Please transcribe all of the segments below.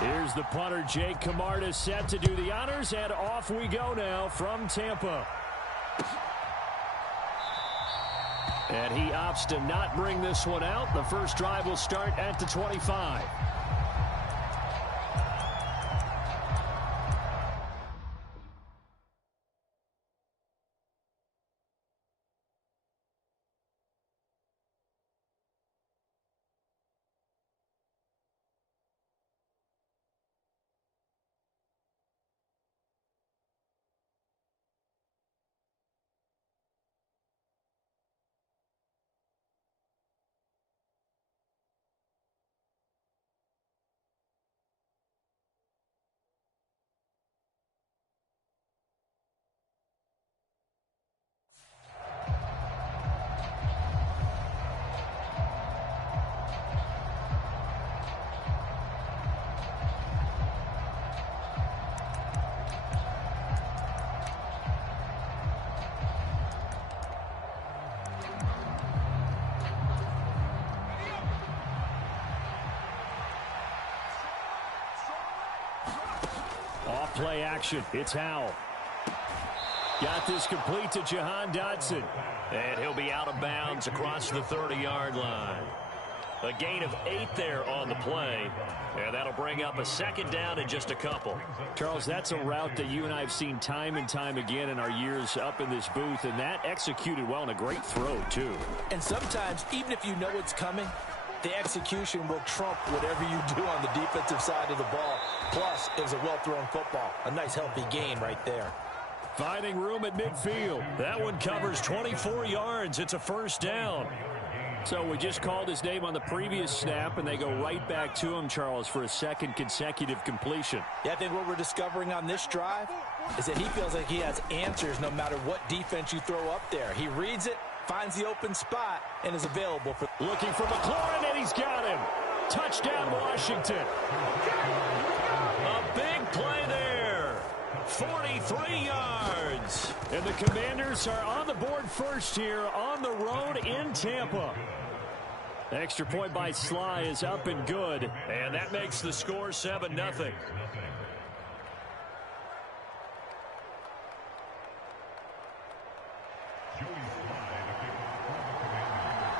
Here's the punter, Jake Camarda, set to do the honors, and off we go now from Tampa. And he opts to not bring this one out. The first drive will start at the 25. Off-play action. It's Howell. Got this complete to Jahan Dotson. And he'll be out of bounds across the 30-yard line. A gain of 8 there on the play. And that'll bring up a second down in just a couple. Charles, that's a route that you and I have seen time and time again in our years up in this booth. And that executed well and a great throw, too. And sometimes, even if you know it's coming, the execution will trump whatever you do on the defensive side of the ball. Plus, it was a well-thrown football. A nice, healthy gain right there. Finding room at midfield. That one covers 24 yards. It's a first down. So we just called his name on the previous snap, and they go right back to him, Charles, for a second consecutive completion. Yeah, I think what we're discovering on this drive is that he feels like he has answers no matter what defense you throw up there. He reads it, finds the open spot, and is available for... Looking for McLaurin, and he's got him. Touchdown, Washington. A big play there. 43 yards. And the Commanders are on the board first here on the road in Tampa. Extra point by Sly is up and good. And that makes the score 7-0.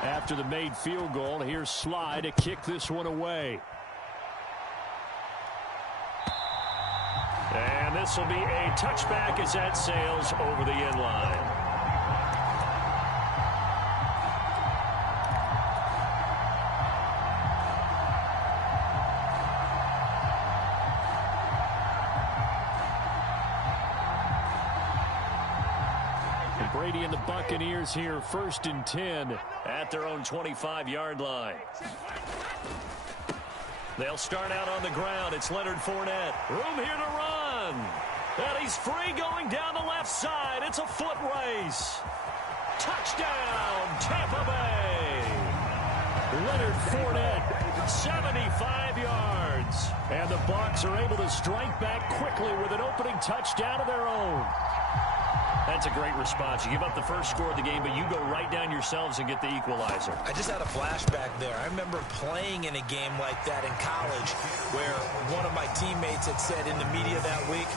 After the made field goal, here's Sly to kick this one away. And this will be a touchback as that sails over the end line. And Brady and the Buccaneers here, 1st and 10 at their own 25-yard line. They'll start out on the ground. It's Leonard Fournette. Room here to run. And he's free going down the left side. It's a foot race. Touchdown, Tampa Bay. Leonard Fournette, 75 yards. And the Bucs are able to strike back quickly with an opening touchdown of their own. That's a great response. You give up the first score of the game, but you go right down yourselves and get the equalizer. I just had a flashback there. I remember playing in a game like that in college where one of my teammates had said in the media that week,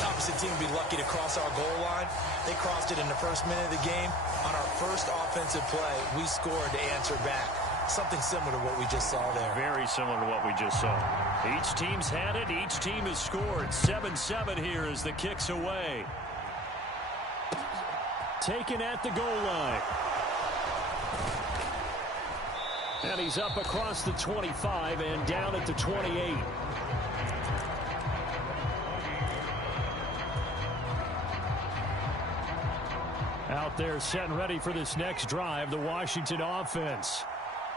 the opposite team would be lucky to cross our goal line. They crossed it in the first minute of the game. On our first offensive play, we scored to answer back. Something similar to what we just saw there. Very similar to what we just saw. Each team's had it. Each team has scored. 7-7 here as the kick's away. Taken at the goal line. And he's up across the 25 and down at the 28. Out there set and ready for this next drive, the Washington offense.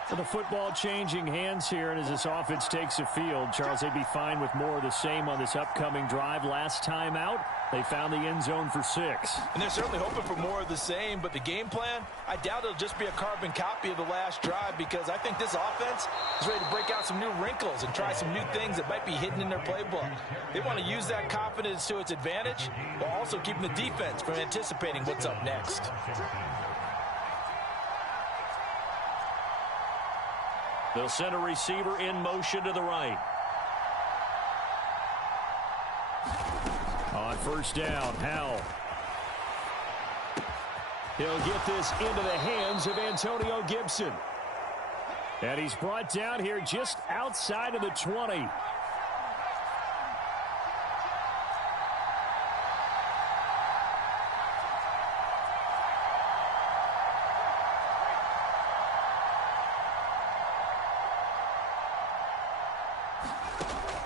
For the football changing hands here, and as this offense takes the field, Charles, they'd be fine with more of the same on this upcoming drive. Last time out, they found the end zone for 6. And they're certainly hoping for more of the same, but the game plan, I doubt it'll just be a carbon copy of the last drive, because I think this offense is ready to break out some new wrinkles and try some new things that might be hidden in their playbook. They want to use that confidence to its advantage, while also keeping the defense from anticipating what's up next. They'll send a receiver in motion to the right. first down. Howell. He'll get this into the hands of Antonio Gibson. And he's brought down here just outside of the 20.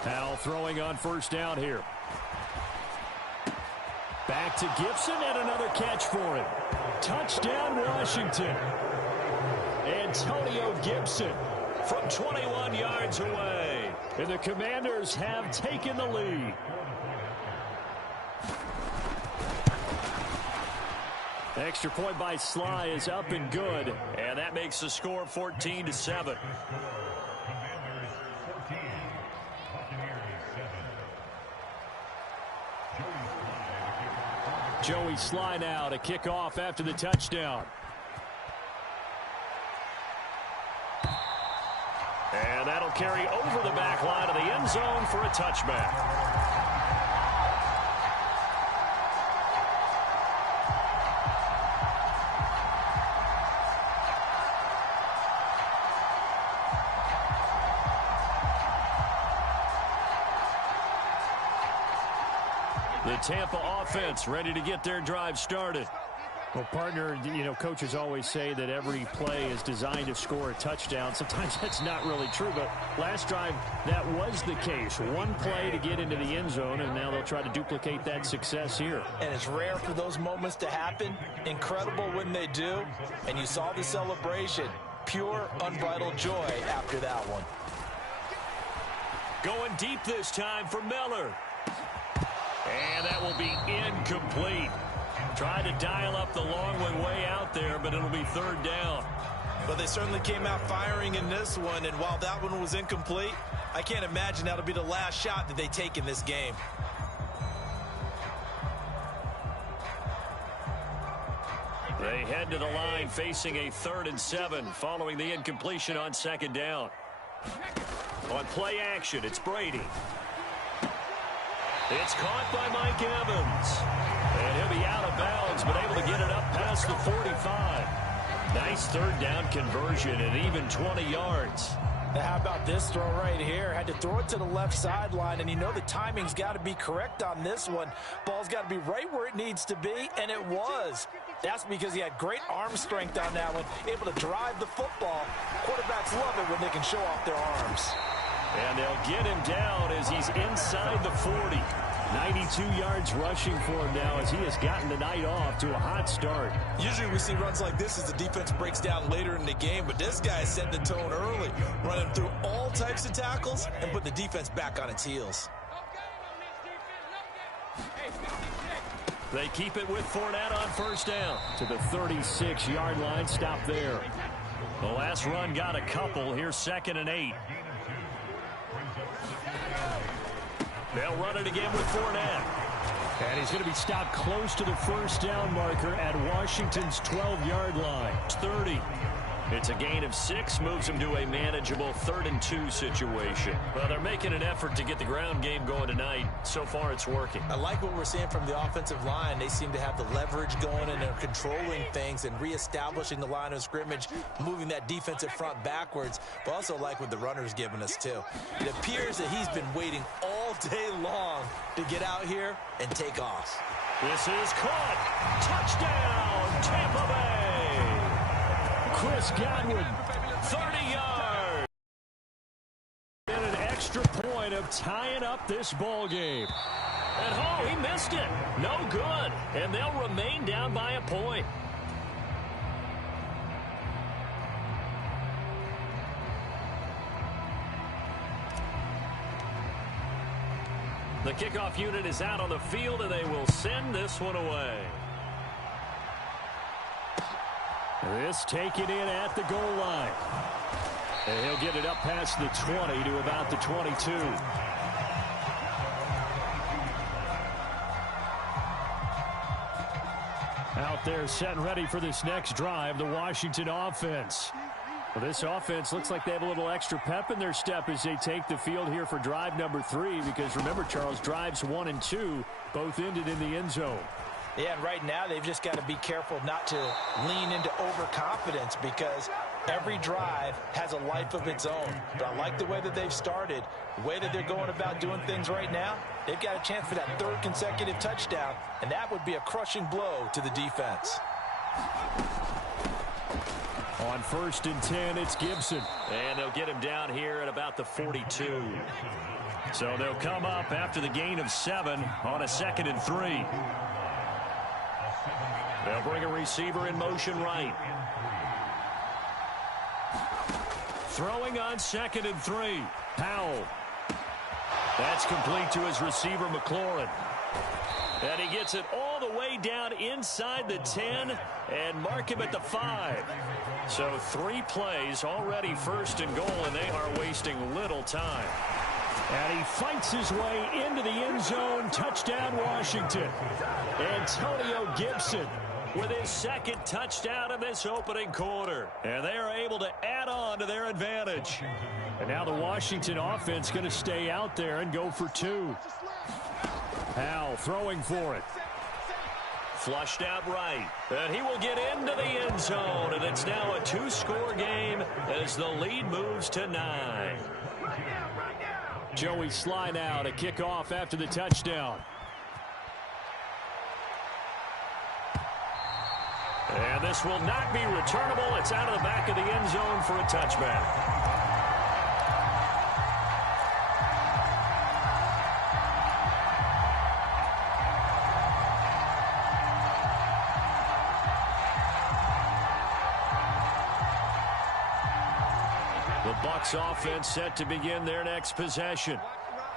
Howell throwing on first down here. Back to Gibson and another catch for him. Touchdown, Washington. Antonio Gibson from 21 yards away. And the Commanders have taken the lead. Extra point by Sly is up and good. And that makes the score 14-7. Joey Sly now to kick off after the touchdown. And that'll carry over the back line of the end zone for a touchback. The Tampa offense ready to get their drive started. Well, partner, coaches always say that every play is designed to score a touchdown. Sometimes that's not really true, but last drive, that was the case. One play to get into the end zone, and now they'll try to duplicate that success here. And it's rare for those moments to happen. Incredible when they do. And you saw the celebration. Pure, unbridled joy after that one. Going deep this time for Miller. And that will be incomplete. Tried to dial up the long one way out there, but it'll be third down. But they certainly came out firing in this one, and while that one was incomplete, I can't imagine that'll be the last shot that they take in this game. They head to the line facing a 3rd and 7 following the incompletion on 2nd down. On play action, it's Brady. It's caught by Mike Evans. And he'll be out of bounds, but able to get it up past the 45. Nice 3rd down conversion and even 20 yards. Now how about this throw right here? Had to throw it to the left sideline, and the timing's got to be correct on this one. Ball's got to be right where it needs to be, and it was. That's because he had great arm strength on that one, able to drive the football. Quarterbacks love it when they can show off their arms. And they'll get him down as he's inside the 40. 92 yards rushing for him now as he has gotten the night off to a hot start. Usually we see runs like this as the defense breaks down later in the game, but this guy is setting the tone early, running through all types of tackles and putting the defense back on its heels. They keep it with Fournette on first down. To the 36-yard line, stop there. The last run got a couple. Here's 2nd and 8. They'll run it again with Fournette. And he's going to be stopped close to the first down marker at Washington's 12-yard line. 30. It's a gain of 6, moves them to a manageable 3rd and 2 situation. Well, they're making an effort to get the ground game going tonight. So far, it's working. I like what we're seeing from the offensive line. They seem to have the leverage going, and they're controlling things and reestablishing the line of scrimmage, moving that defensive front backwards, but also like what the runner's giving us, too. It appears that he's been waiting all day long to get out here and take off. This is caught. Touchdown, Tampa Bay. Chris Godwin, 30 yards. And an extra point of tying up this ball game. And oh, he missed it. No good. And they'll remain down by a point. The kickoff unit is out on the field, and they will send this one away. This taken in at the goal line. And he'll get it up past the 20 to about the 22. Out there set and ready for this next drive, the Washington offense. Well, this offense looks like they have a little extra pep in their step as they take the field here for drive number 3, because remember, Charles, drives 1 and 2 both ended in the end zone. Yeah, and right now they've just got to be careful not to lean into overconfidence, because every drive has a life of its own. But I like the way that they've started, the way that they're going about doing things right now. They've got a chance for that 3rd consecutive touchdown, and that would be a crushing blow to the defense. On 1st and 10, it's Gibson. And they'll get him down here at about the 42. So they'll come up after the gain of 7 on a 2nd and 3. They'll bring a receiver in motion right. Throwing on 2nd and 3. Powell. That's complete to his receiver, McLaurin. And he gets it all the way down inside the 10 and mark him at the 5. So 3 plays already 1st and goal, and they are wasting little time. And he fights his way into the end zone. Touchdown, Washington. Antonio Gibson with his 2nd touchdown of this opening quarter. And they are able to add on to their advantage. And now the Washington offense going to stay out there and go for 2. Powell throwing for it. Flushed out right. And he will get into the end zone. And it's now a 2-score game as the lead moves to 9. Joey Sly now to kick off after the touchdown. And this will not be returnable. It's out of the back of the end zone for a touchback. Bucs offense set to begin their next possession.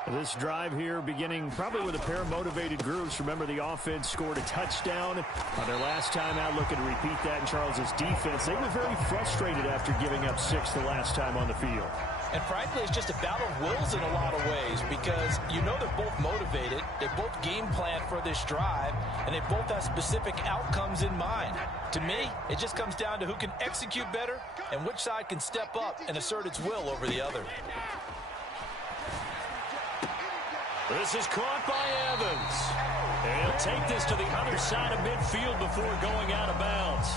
This drive here beginning probably with a pair of motivated groups. Remember, the offense scored a touchdown on their last time out. Looking to repeat that in Charles's defense. They were very frustrated after giving up 6 the last time on the field. And frankly, it's just a battle of wills in a lot of ways, because you know they're both motivated. They both game plan for this drive, and they both have specific outcomes in mind. To me, it just comes down to who can execute better and which side can step up and assert its will over the other. This is caught by Evans. And he'll take this to the other side of midfield before going out of bounds.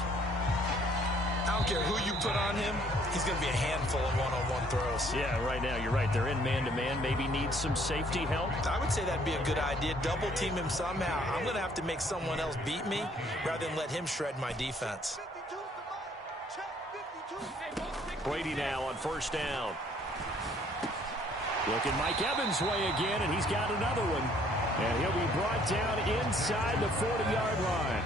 I don't care who you put on him, he's going to be a handful in one-on-one throws. Yeah, right now, you're right. They're in man-to-man. Maybe needs some safety help. I would say that'd be a good idea. Double team him somehow. I'm going to have to make someone else beat me rather than let him shred my defense. Brady now on 1st down. Looking Mike Evans' way again, and he's got another one. And he'll be brought down inside the 40-yard line.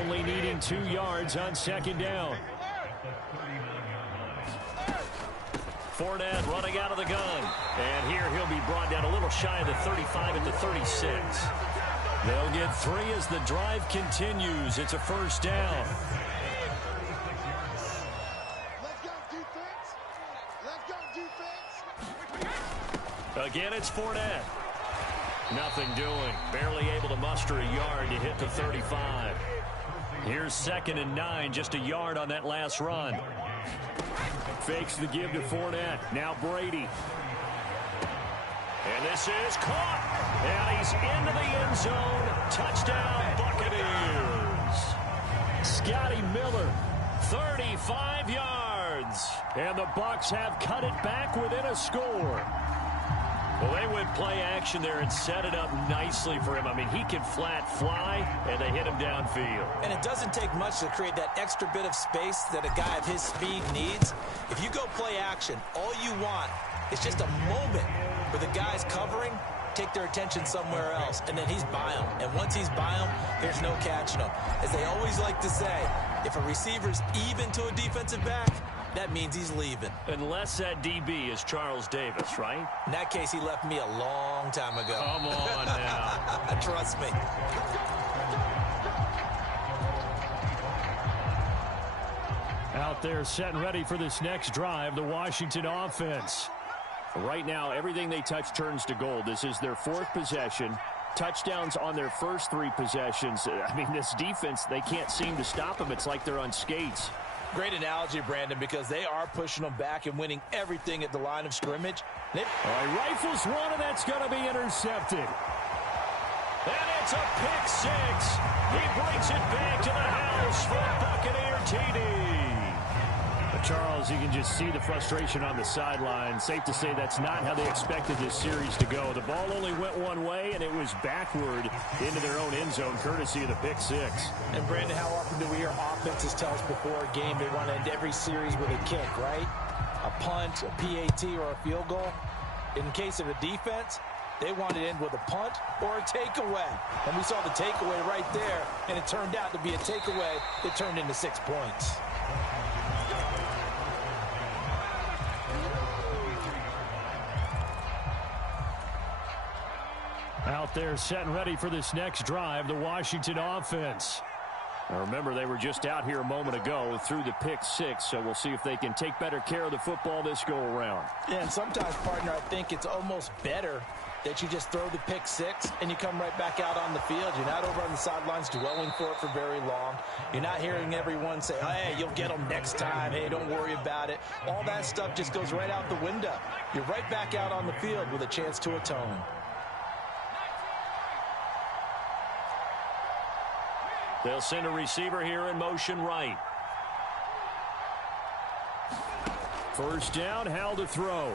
Only needing 2 yards on 2nd down. Fournette running out of the gun. And here he'll be brought down a little shy of the 35 at the 36. They'll get 3 as the drive continues. It's a 1st down. Again, it's Fournette. Nothing doing. Barely able to muster a yard to hit the 35. Here's 2nd and 9, just a yard on that last run. Fakes the give to Fournette. Now Brady. And this is caught. And he's into the end zone. Touchdown, Buccaneers. Scotty Miller. 35 yards. And the Bucs have cut it back within a score. Well, they went play action there and set it up nicely for him. I mean, he can flat fly, and they hit him downfield. And it doesn't take much to create that extra bit of space that a guy of his speed needs. If you go play action, all you want is just a moment where the guy's covering, take their attention somewhere else, and then he's by him. And once he's by him, there's no catching him. As they always like to say, if a receiver's even to a defensive back, that means he's leaving. Unless that DB is Charles Davis, right? In that case, he left me a long time ago. Come on now. Trust me. Out there set and ready for this next drive, the Washington offense. Right now, everything they touch turns to gold. This is their 4th possession. Touchdowns on their first 3 possessions. I mean, this defense, they can't seem to stop them. It's like they're on skates. Great analogy, Brandon, because they are pushing them back and winning everything at the line of scrimmage. All right, rifles one, and that's going to be intercepted. And it's a pick six. He brings it back to the house for Buccaneer TD. Charles, you can just see the frustration on the sideline. Safe to say that's not how they expected this series to go. The ball only went one way, and it was backward into their own end zone, courtesy of the pick six. And, Brandon, how often do we hear offenses tell us before a game they want to end every series with a kick, right? A punt, a PAT, or a field goal. In case of a defense, they want to end with a punt or a takeaway. And we saw the takeaway right there, and it turned out to be a takeaway that turned into 6 points. Out there set and ready for this next drive, the Washington offense. Now remember, they were just out here a moment ago through the pick six, so we'll see if they can take better care of the football this go-around. Yeah, and sometimes, partner, I think it's almost better that you just throw the pick six and you come right back out on the field. You're not over on the sidelines dwelling for it for very long. You're not hearing everyone say, hey, you'll get them next time. Hey, don't worry about it. All that stuff just goes right out the window. You're right back out on the field with a chance to atone. They'll send a receiver here in motion right. First down, Howell to throw.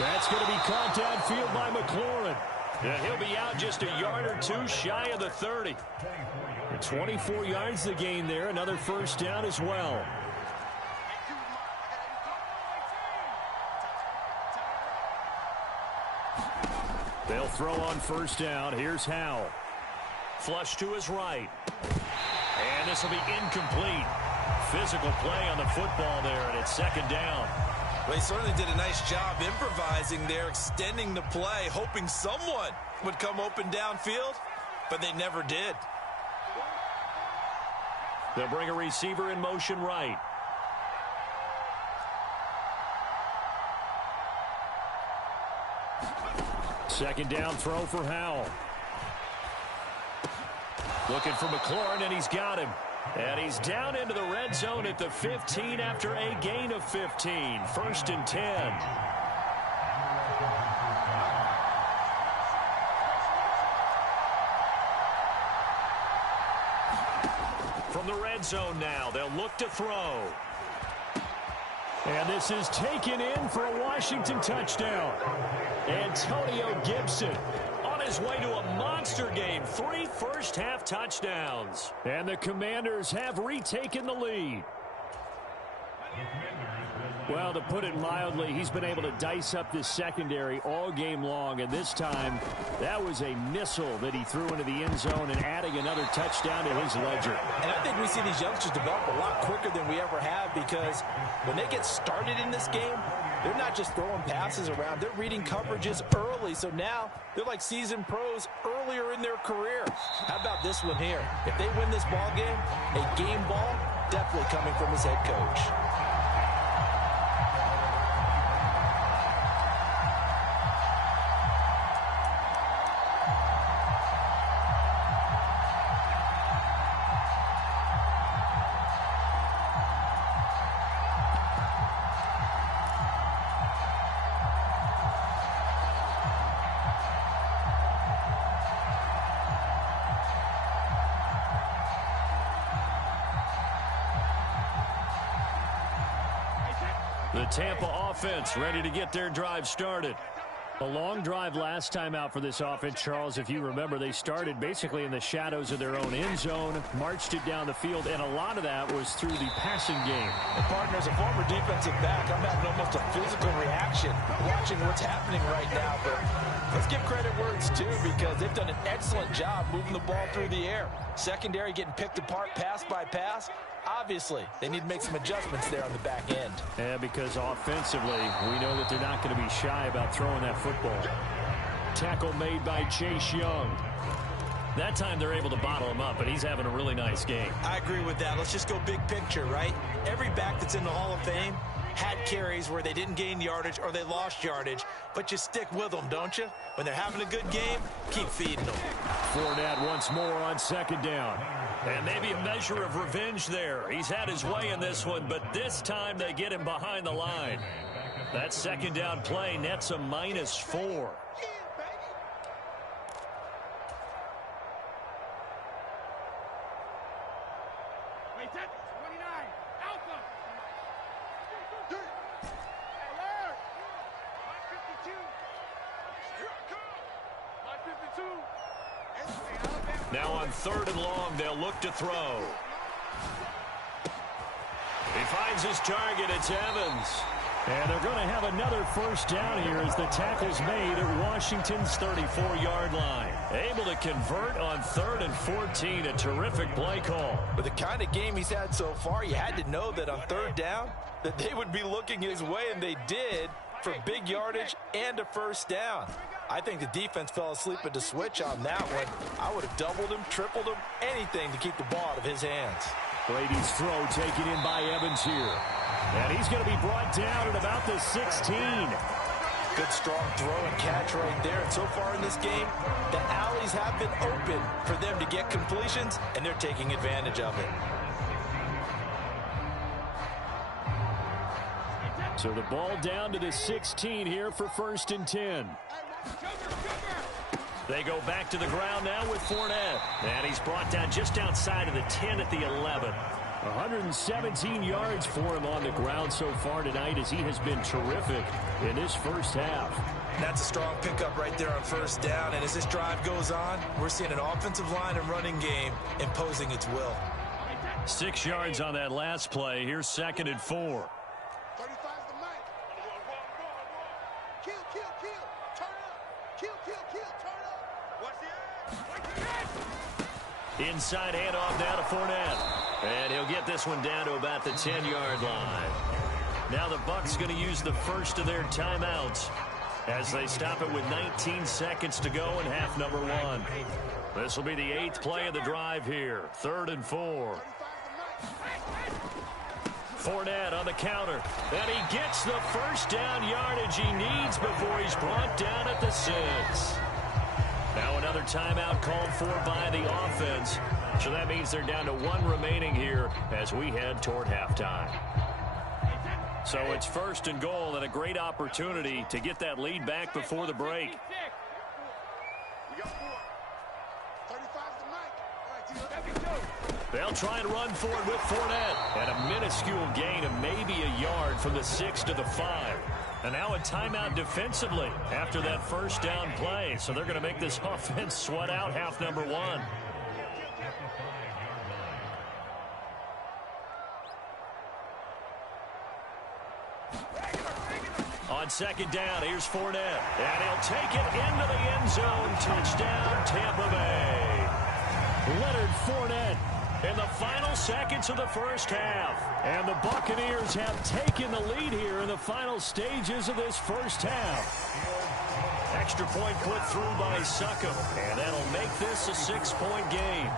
That's going to be caught downfield by McLaurin. And he'll be out just a yard or two shy of the 30. And 24 yards the gain there. Another first down as well. They'll throw on first down. Here's Howell. Flush to his right. And this will be incomplete. Physical play on the football there, and it's second down. Well, he certainly did a nice job improvising there, extending the play, hoping someone would come open downfield, but they never did. They'll bring a receiver in motion right. Second down throw for Howell. Looking for McLaurin, and he's got him. And he's down into the red zone at the 15 after a gain of 15. First and 10. From the red zone now, they'll look to throw. And this is taken in for a Washington touchdown. Antonio Gibson on his way to a monster game. 3 first-half touchdowns. And the Commanders have retaken the lead. Well, to put it mildly, he's been able to dice up this secondary all game long, and this time that was a missile that he threw into the end zone and adding another touchdown to his ledger. And I think we see these youngsters develop a lot quicker than we ever have, because when they get started in this game, they're not just throwing passes around. They're reading coverages early, so now they're like seasoned pros earlier in their career. How about this one here? If they win this ball game, a game ball definitely coming from his head coach. The Tampa offense ready to get their drive started. A long drive last time out for this offense, Charles. If you remember, they started basically in the shadows of their own end zone, marched it down the field, and a lot of that was through the passing game. And partner, as a former defensive back, I'm having almost a physical reaction watching what's happening right now. But let's give credit where it's due, because they've done an excellent job moving the ball through the air. Secondary getting picked apart pass by pass. Obviously, they need to make some adjustments there on the back end. Yeah, because offensively, we know that they're not going to be shy about throwing that football. Tackle made by Chase Young. That time they're able to bottle him up, and he's having a really nice game. I agree with that. Let's just go big picture, right? Every back that's in the Hall of Fame had carries where they didn't gain yardage or they lost yardage, but you stick with them, don't you? When they're having a good game, keep feeding them. Fournette once more on second down. And maybe a measure of revenge there. He's had his way in this one, but this time they get him behind the line. That second down play nets a -4. Now on 3rd and long, they'll look to throw. He finds his target. It's Evans. And they're going to have another first down here as the tackle's made at Washington's 34-yard line. Able to convert on 3rd and 14. A terrific play call. With the kind of game he's had so far, you had to know that on 3rd down that they would be looking his way, and they did, for big yardage and a first down. I think the defense fell asleep at the switch on that one. I would have doubled him, tripled him, anything to keep the ball out of his hands. Brady's throw taken in by Evans here. And he's going to be brought down at about the 16. Good strong throw and catch right there. And so far in this game, the alleys have been open for them to get completions, and they're taking advantage of it. So the ball down to the 16 here for 1st and 10. They go back to the ground now with Fournette. And he's brought down just outside of the 10 at the 11. 117 yards for him on the ground so far tonight as he has been terrific in this first half. That's a strong pickup right there on first down. And as this drive goes on, we're seeing an offensive line and running game imposing its will. 6 yards on that last play. Here's 2nd and 4. Inside handoff down to Fournette. And he'll get this one down to about the 10-yard line. Now the Bucs going to use the first of their timeouts as they stop it with 19 seconds to go in half number 1. This will be the 8th play of the drive here. 3rd and 4. Fournette on the counter. And he gets the first down yardage he needs before he's brought down at the 6. Now another timeout called for by the offense. So that means they're down to 1 remaining here as we head toward halftime. So it's 1st and goal and a great opportunity to get that lead back before the break. They'll try and run for it with Fournette. And a minuscule gain of maybe a yard from the 6 to the 5. And now a timeout defensively after that first down play. So they're going to make this offense sweat out half number 1. On 2nd down, here's Fournette. And he'll take it into the end zone. Touchdown, Tampa Bay. Leonard Fournette in the final seconds of the first half. And the Buccaneers have taken the lead here in the final stages of this first half. Extra point put through by Ciip. And that'll make this a 6-point game.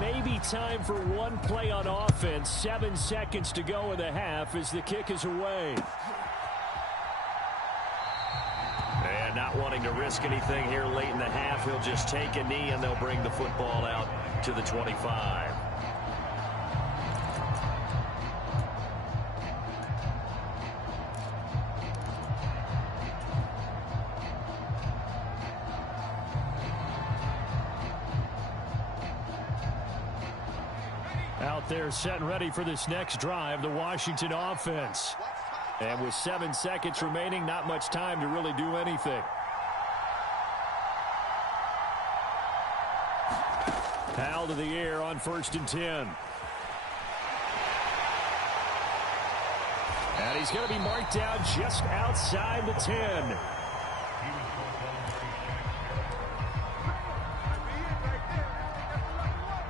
Maybe time for one play on offense. 7 seconds to go in the half as the kick is away. And not wanting to risk anything here late in the half, he'll just take a knee and they'll bring the football out to the 25. Out there set and ready for this next drive, the Washington offense. And with 7 seconds remaining, not much time to really do anything. Powell to the air on 1st and 10. And he's going to be marked down just outside the 10.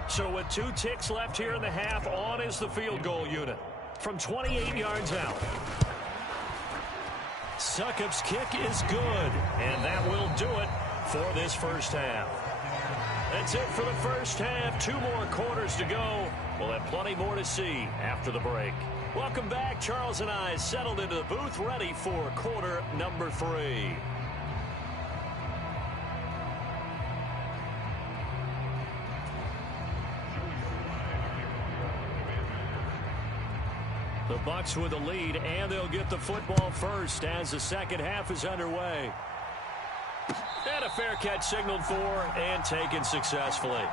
So with 2 ticks left here in the half, on is the field goal unit from 28 yards out. Ciip's kick is good, and that will do it for this first half. That's it for the first half. 2 more quarters to go. We'll have plenty more to see after the break. Welcome back. Charles and I settled into the booth, ready for quarter number 3. The Bucs with the lead, and they'll get the football first as the second half is underway. And a fair catch signaled for and taken successfully.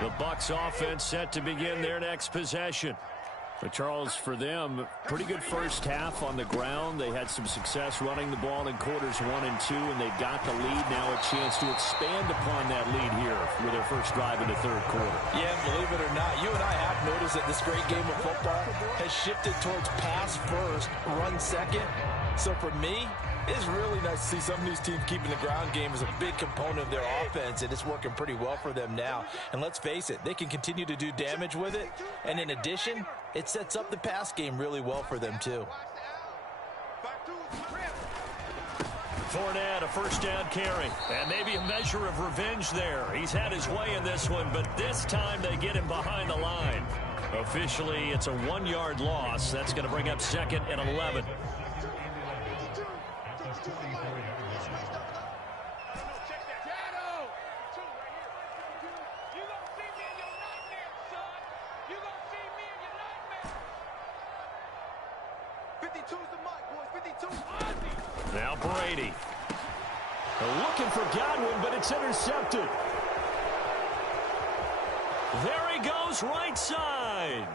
The Bucs offense set to begin their next possession. But Charles, for them, pretty good first half on the ground. They had some success running the ball in quarters 1 and 2, and they've got the lead now, a chance to expand upon that lead here with their first drive in the third quarter. Yeah, believe it or not, you and I have noticed that this great game of football has shifted towards pass first, run second. So for me, it's really nice to see some of these teams keeping the ground game as a big component of their offense, and it's working pretty well for them now. And let's face it, they can continue to do damage with it. And in addition, it sets up the pass game really well for them, too. Fournette, a first down carry. And maybe a measure of revenge there. He's had his way in this one, but this time they get him behind the line. Officially, it's a 1-yard loss. That's going to bring up 2nd and 11. Now Brady. They're looking for Godwin, but it's intercepted. There he goes, right side.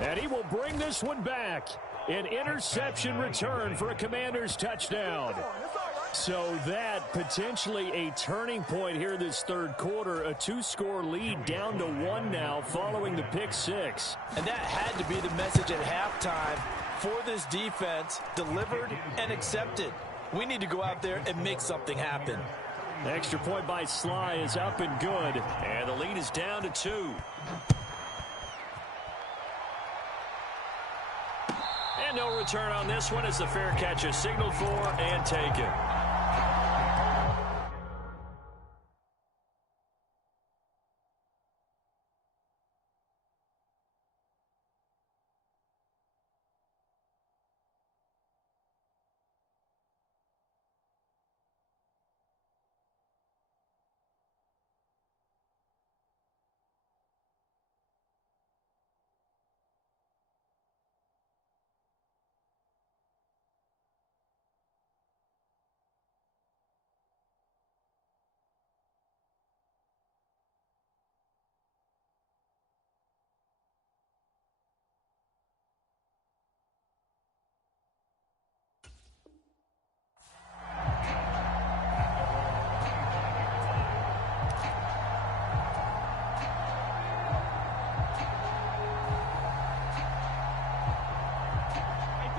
And he will bring this one back. An interception return for a Commanders touchdown. So that potentially a turning point here this third quarter. A 2-score lead down to 1 now following the pick 6. And that had to be the message at halftime for this defense, delivered and accepted. We need to go out there and make something happen. The extra point by Sly is up and good. And the lead is down to 2. And no return on this one as the fair catch is signaled for and taken.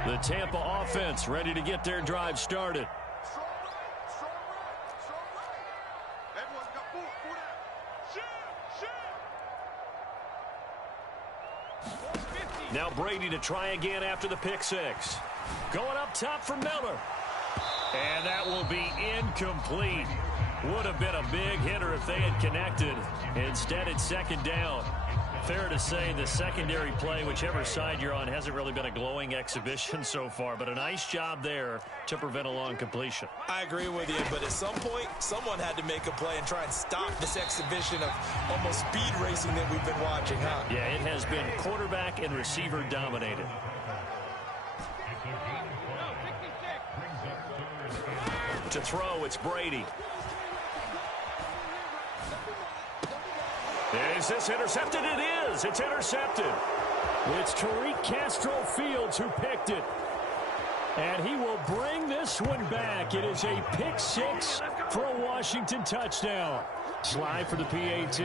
The Tampa offense ready to get their drive started. Now Brady to try again after the pick 6. Going up top for Miller. And that will be incomplete. Would have been a big hitter if they had connected. Instead, it's 2nd down. Fair to say the secondary play, whichever side you're on, hasn't really been a glowing exhibition so far, but a nice job there to prevent a long completion. I agree with you, but at some point, someone had to make a play and try and stop this exhibition of almost speed racing that we've been watching, huh? Yeah, it has been quarterback and receiver dominated. To throw, it's Brady. Is this intercepted? It is. It's intercepted. It's Tariq Castro Fields who picked it. And he will bring this one back. It is a pick 6 for a Washington touchdown. Sly for the PAT.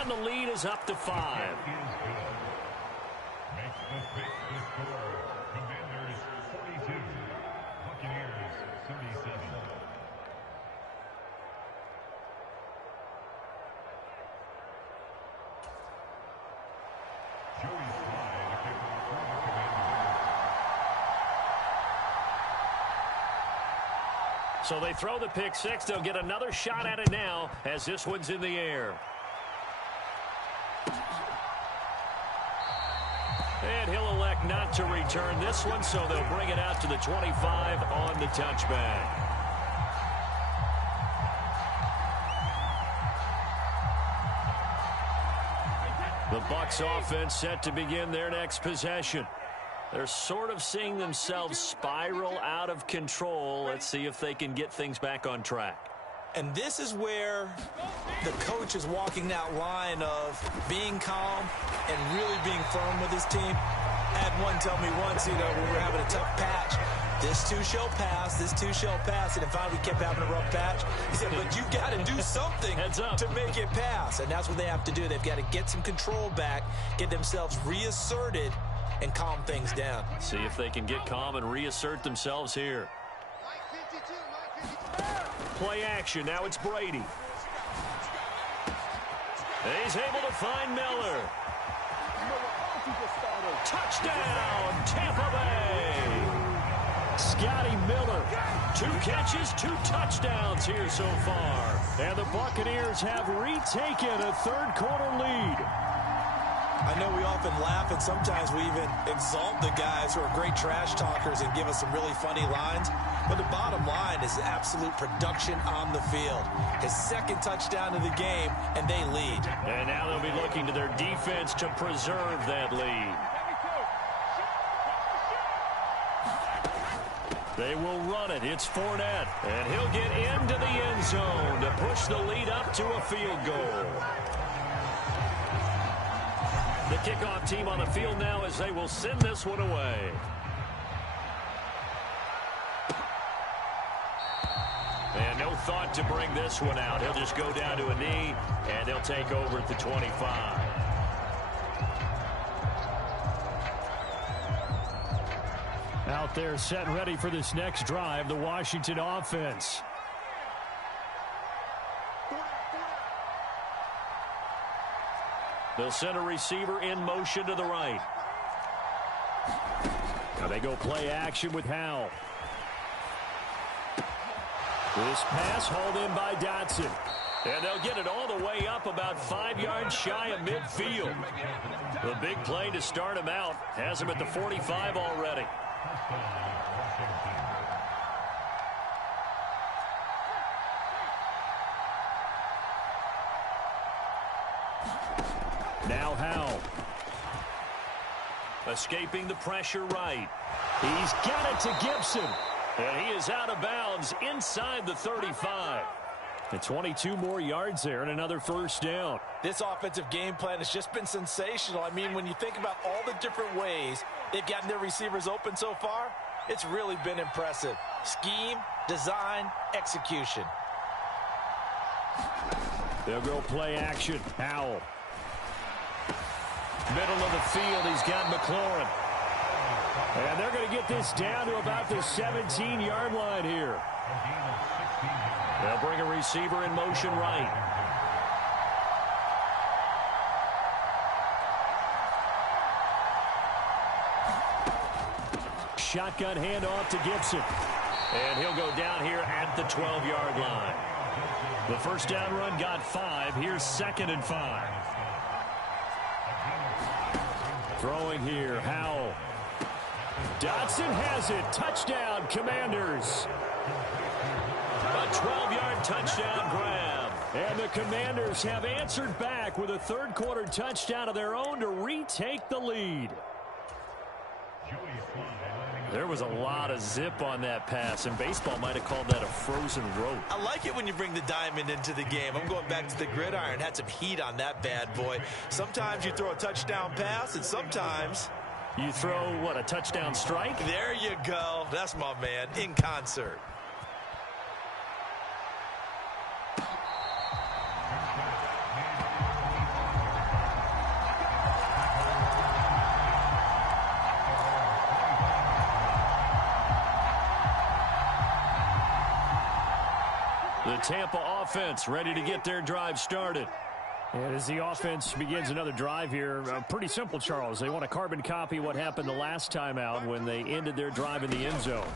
And the lead is up to 5. So they throw the pick 6. They'll get another shot at it now as this one's in the air. And he'll elect not to return this one, so they'll bring it out to the 25 on the touchback. The Bucs offense set to begin their next possession. They're sort of seeing themselves spiral out of control. Let's see if they can get things back on track. And this is where the coach is walking that line of being calm and really being firm with his team. I had one tell me once, when we were having a tough patch, this too shall pass, this too shall pass. And then finally we kept having a rough patch. He said, but you got to do something to make it pass. And that's what they have to do. They've got to get some control back, get themselves reasserted, and calm things down. See if they can get calm and reassert themselves here. Play action. Now it's Brady. He's able to find Miller. Touchdown, Tampa Bay. Scotty Miller. 2 catches, 2 touchdowns here so far. And the Buccaneers have retaken a third-quarter lead. I know we often laugh, and sometimes we even exalt the guys who are great trash talkers and give us some really funny lines. But the bottom line is absolute production on the field. His second touchdown of the game, and they lead. And now they'll be looking to their defense to preserve that lead. They will run it. It's Fournette. And he'll get into the end zone to push the lead up to a field goal. The kickoff team on the field now as they will send this one away. And no thought to bring this one out. He'll just go down to a knee, and they'll take over at the 25. Out there set and ready for this next drive, the Washington offense. They'll send a receiver in motion to the right. Now they go play action with Howell. This pass hauled in by Dotson. And they'll get it all the way up about 5 yards shy of midfield. The big play to start him out has him at the 45 already. Now Howell. Escaping the pressure right. He's got it to Gibson. And he is out of bounds inside the 35. And 22 more yards there and another first down. This offensive game plan has just been sensational. I mean, when you think about all the different ways they've gotten their receivers open so far, it's really been impressive. Scheme, design, execution. They'll go play action. Howell. Middle of the field, he's got McLaurin. And they're going to get this down to about the 17-yard line here. They'll bring a receiver in motion right. Shotgun handoff to Gibson. And he'll go down here at the 12-yard line. The first down run got 5. Here's 2nd and 5. Throwing here, Howell. Dotson has it. Touchdown, Commanders. A 12-yard touchdown grab. And the Commanders have answered back with a third-quarter touchdown of their own to retake the lead. There was a lot of zip on that pass, and baseball might have called that a frozen rope. I like it when you bring the diamond into the game. I'm going back to the gridiron. Had some heat on that bad boy. Sometimes you throw a touchdown pass, and sometimes you throw, what, a touchdown strike? There you go. That's my man, in concert. The Tampa offense ready to get their drive started. And as the offense begins another drive here, pretty simple, Charles. They want to carbon copy what happened the last time out when they ended their drive in the end zone.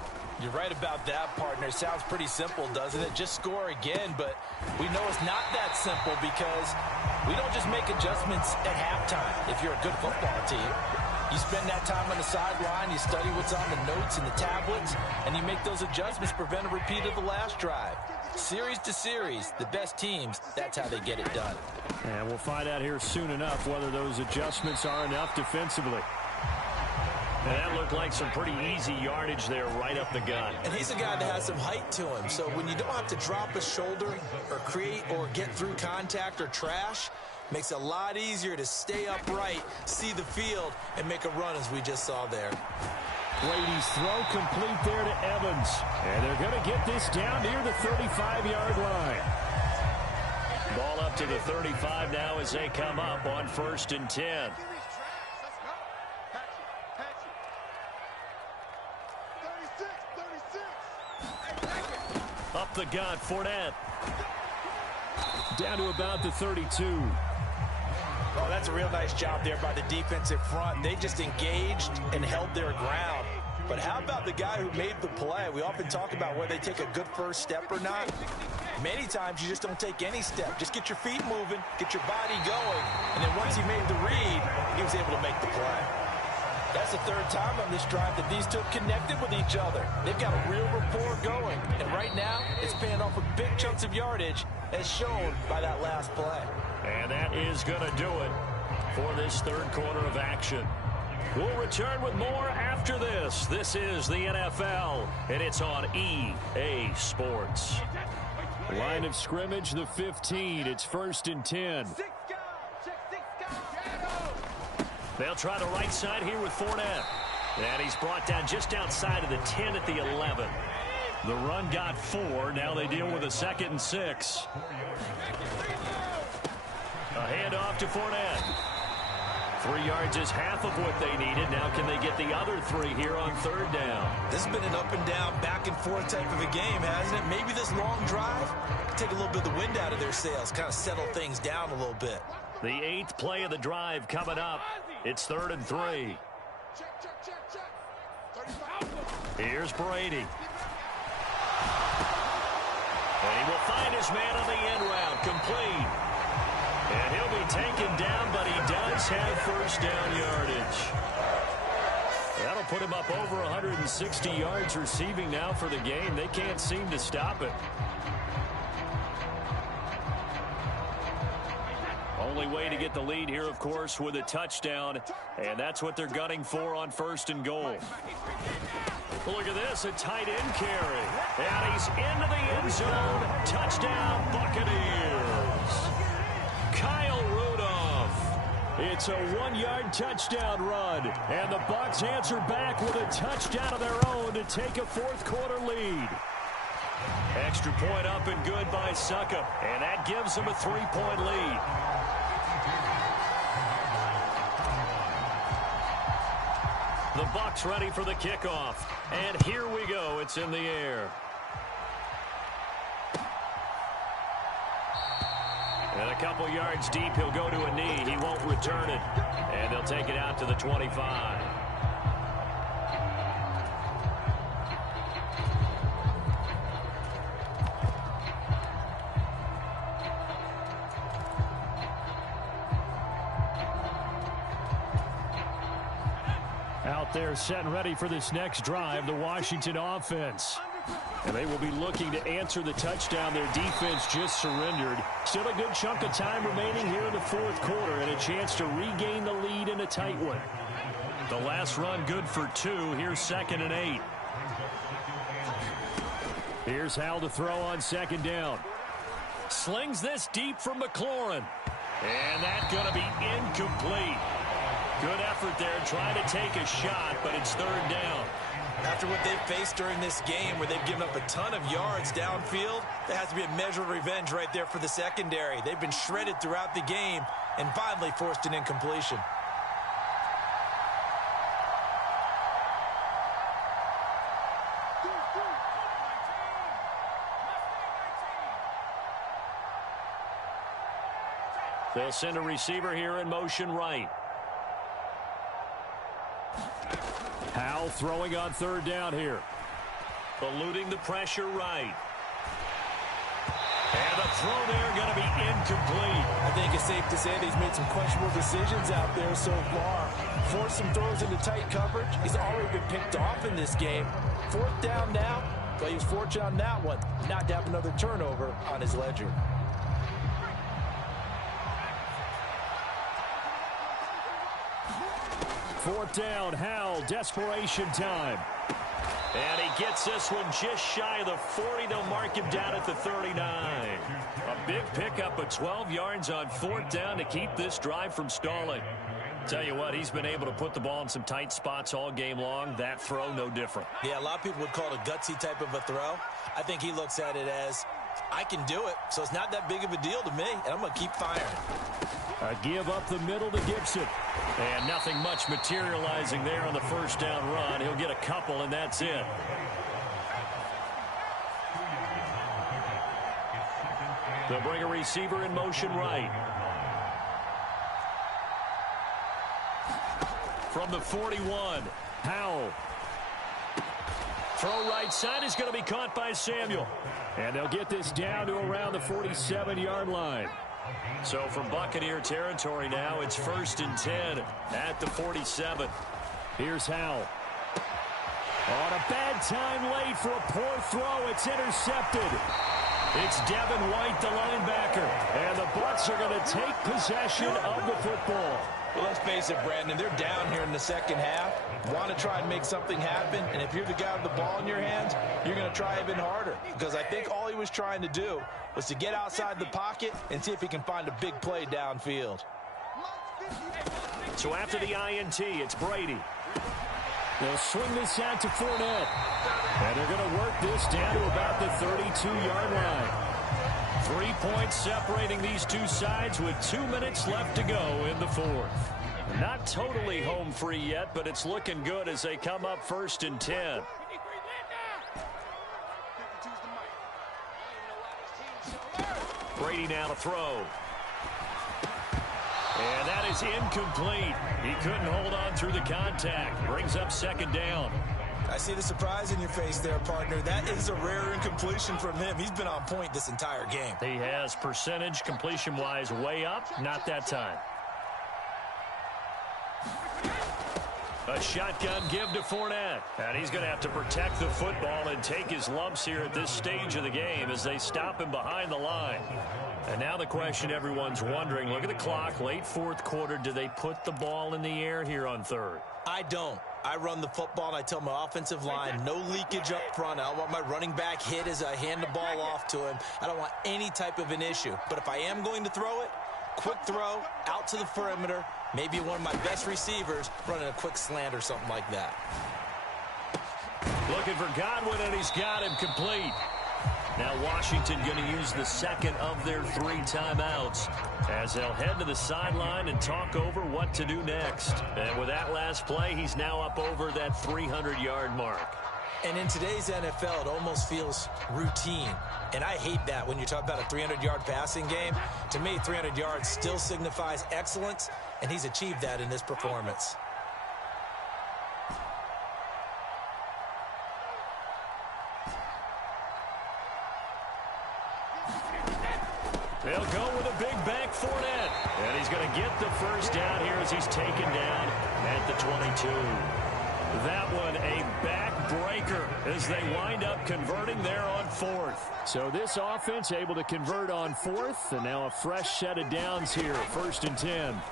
You're right about that, partner. Sounds pretty simple, doesn't it? Just score again, but we know it's not that simple because we don't just make adjustments at halftime if you're a good football team. You spend that time on the sideline, you study what's on the notes and the tablets, and you make those adjustments, prevent a repeat of the last drive. Series to series, the best teams, that's how they get it done. And we'll find out here soon enough whether those adjustments are enough defensively. And that looked like some pretty easy yardage there right up the gut. And he's a guy that has some height to him, so when you don't have to drop a shoulder or create or get through contact or trash, makes it a lot easier to stay upright, see the field, and make a run as we just saw there. Brady's throw complete there to Evans. And they're going to get this down near the 35-yard line. Ball up to the 35 now as they come up on 1st and 10. Up the gut, Fournette. Down to about the 32. Oh, that's a real nice job there by the defensive front. They just engaged and held their ground. But how about the guy who made the play? We often talk about whether they take a good first step or not. Many times you just don't take any step. Just get your feet moving, get your body going, and then once he made the read, he was able to make the play. That's the third time on this drive that these two have connected with each other. They've got a real rapport going, and right now it's paying off with big chunks of yardage as shown by that last play. And that is going to do it for this third quarter of action. We'll return with more after this. This is the NFL, and it's on EA Sports. Line of scrimmage, the 15. It's 1st and 10. They'll try the right side here with Fournette. And he's brought down just outside of the 10 at the 11. The run got 4. Now they deal with a 2nd and 6. A handoff to Fournette. 3 yards is half of what they needed. Now can they get the other 3 here on 3rd down? This has been an up and down, back and forth type of a game, hasn't it? Maybe this long drive can take a little bit of the wind out of their sails, kind of settle things down a little bit. The 8th play of the drive coming up. It's 3rd and 3. Here's Brady. And he will find his man on the end route, complete. And he'll be taken down, but he does have first down yardage. That'll put him up over 160 yards receiving now for the game. They can't seem to stop it. Only way to get the lead here, of course, with a touchdown. And that's what they're gunning for on 1st and goal. Look at this, a tight end carry. And he's into the end zone. Touchdown, Buccaneers. Kyle Rudolph. It's a 1-yard touchdown run. And the Bucs answer back with a touchdown of their own to take a 4th quarter lead. Extra point up and good by Suckup. And that gives them a 3-point lead. The Bucs ready for the kickoff. And here we go. It's in the air. And a couple yards deep, he'll go to a knee. He won't return it. And they'll take it out to the 25. Out there set and ready for this next drive, the Washington offense. And they will be looking to answer the touchdown their defense just surrendered. Still a good chunk of time remaining here in the 4th quarter and a chance to regain the lead in a tight one. The last run good for 2. Here's 2nd and 8. Here's Hal to throw on 2nd down. Slings this deep from McLaurin. And that's going to be incomplete. Good effort there trying to take a shot, but it's 3rd down. After what they've faced during this game where they've given up a ton of yards downfield, there has to be a measure of revenge right there for the secondary. They've been shredded throughout the game and finally forced an incompletion. They'll send a receiver here in motion right. Hal throwing on 3rd down here. Eluding the pressure right. And the throw there going to be incomplete. I think it's safe to say that he's made some questionable decisions out there so far. Forced some throws into tight coverage. He's already been picked off in this game. 4th down now. But he was fortunate on that one not to have another turnover on his ledger. Fourth down, Howell, desperation time. And he gets this one just shy of the 40. They'll mark him down at the 39. A big pickup of 12 yards on 4th down to keep this drive from stalling. Tell you what, he's been able to put the ball in some tight spots all game long. That throw, no different. Yeah, a lot of people would call it a gutsy type of a throw. I think he looks at it as, I can do it, so it's not that big of a deal to me, and I'm going to keep firing. A give up the middle to Gibson. And nothing much materializing there on the first down run. He'll get a couple, and that's it. They'll bring a receiver in motion right. From the 41, Howell. Throw right side is going to be caught by Samuel. And they'll get this down to around the 47-yard line. So from Buccaneer territory now, it's 1st and 10 at the 47. Here's Howell. On a bad time late for a poor throw. It's intercepted. It's Devin White, the linebacker. And the Bucs are going to take possession of the football. Well, let's face it, Brandon, they're down here in the second half. Want to try and make something happen, and if you're the guy with the ball in your hands, you're going to try even harder. Because I think all he was trying to do was to get outside the pocket and see if he can find a big play downfield. So after the INT, it's Brady. They'll swing this out to Fournette. And they're going to work this down to about the 32-yard line. 3 points separating these two sides with 2 minutes left to go in the 4th. Not totally home free yet, but it's looking good as they come up 1st and 10. Brady now to throw. And that is incomplete. He couldn't hold on through the contact. Brings up 2nd down. I see the surprise in your face there, partner. That is a rare incompletion from him. He's been on point this entire game. He has percentage completion-wise way up. Not that time. A shotgun give to Fournette. And he's going to have to protect the football and take his lumps here at this stage of the game as they stop him behind the line. And now the question everyone's wondering, look at the clock, late 4th quarter, do they put the ball in the air here on 3rd? I don't. I run the football, and I tell my offensive line, no leakage up front. I don't want my running back hit as I hand the ball off to him. I don't want any type of an issue. But if I am going to throw it, quick throw, out to the perimeter, maybe one of my best receivers running a quick slant or something like that. Looking for Godwin, and he's got him complete. Now Washington going to use the 2nd of their 3 timeouts as they'll head to the sideline and talk over what to do next. And with that last play, he's now up over that 300-yard mark. And in today's NFL, it almost feels routine. And I hate that when you talk about a 300-yard passing game. To me, 300 yards still signifies excellence, and he's achieved that in this performance. They'll go with a big back Fournette. And he's going to get the first down here as he's taken down at the 22. That one a backbreaker as they wind up converting there on 4th. So this offense able to convert on 4th, and now a fresh set of downs here, 1st and 10.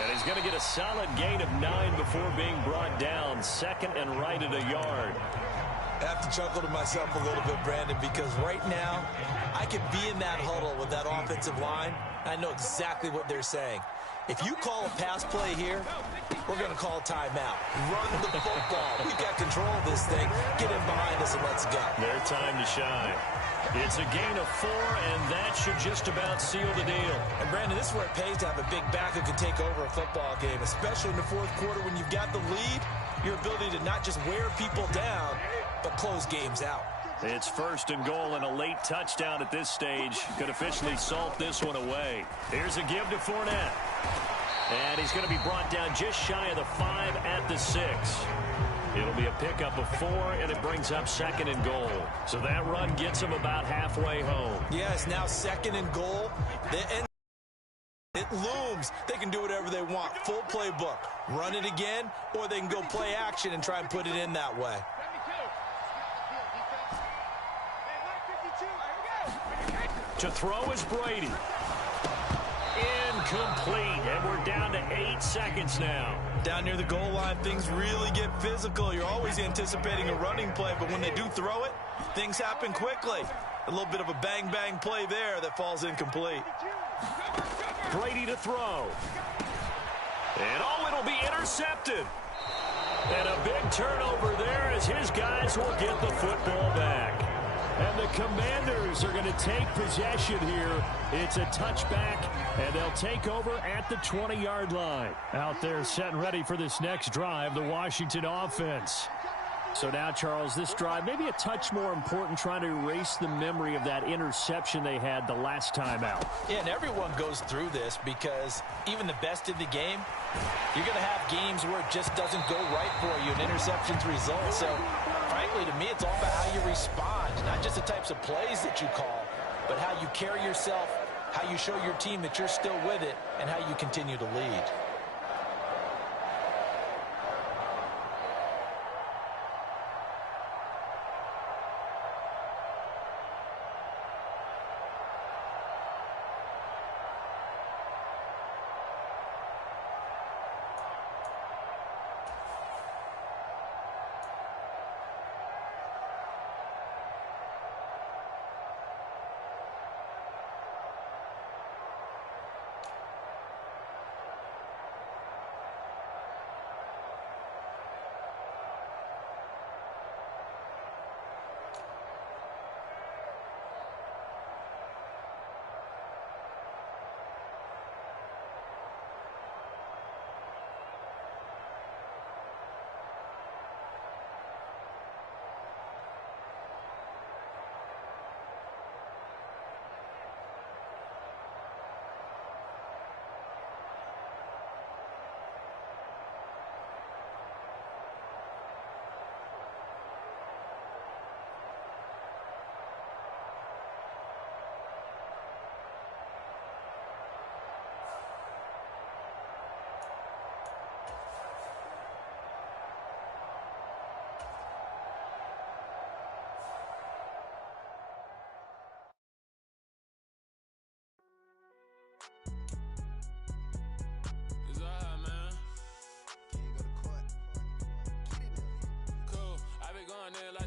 And he's going to get a solid gain of 9 before being brought down. 2nd and right at a yard. I have to chuckle to myself a little bit, Brandon, because right now I could be in that huddle with that offensive line. I know exactly what they're saying. If you call a pass play here, we're going to call a timeout. Run the football. We've got control of this thing. Get in behind us and let's go. Their time to shine. It's a gain of 4, and that should just about seal the deal. And, Brandon, this is where it pays to have a big back who can take over a football game, especially in the 4th quarter when you've got the lead. Your ability to not just wear people down, but close games out. It's 1st and goal, and a late touchdown at this stage could officially salt this one away. Here's a give to Fournette. And he's going to be brought down just shy of the 5 at the 6. It'll be a pickup of 4, and it brings up 2nd and goal. So that run gets him about halfway home. Yeah, it's now 2nd and goal. It looms. They can do whatever they want. Full playbook. Run it again, or they can go play action and try and put it in that way. To throw is Brady. Incomplete, and we're down to 8 seconds now. Down near the goal line, things really get physical. You're always anticipating a running play, but when they do throw it, things happen quickly. A little bit of a bang-bang play there that falls incomplete. Brady to throw. And it'll be intercepted. And a big turnover there as his guys will get the football back. And the Commanders are going to take possession here. It's a touchback, and they'll take over at the 20-yard line. Out there set and ready for this next drive, the Washington offense. So now, Charles, this drive maybe a touch more important, trying to erase the memory of that interception they had the last time out. Yeah, and everyone goes through this because even the best in the game, you're going to have games where it just doesn't go right for you, and interceptions result. So, frankly, to me, it's all about how you respond, not just the types of plays that you call, but how you carry yourself, how you show your team that you're still with it, and how you continue to lead. Going there like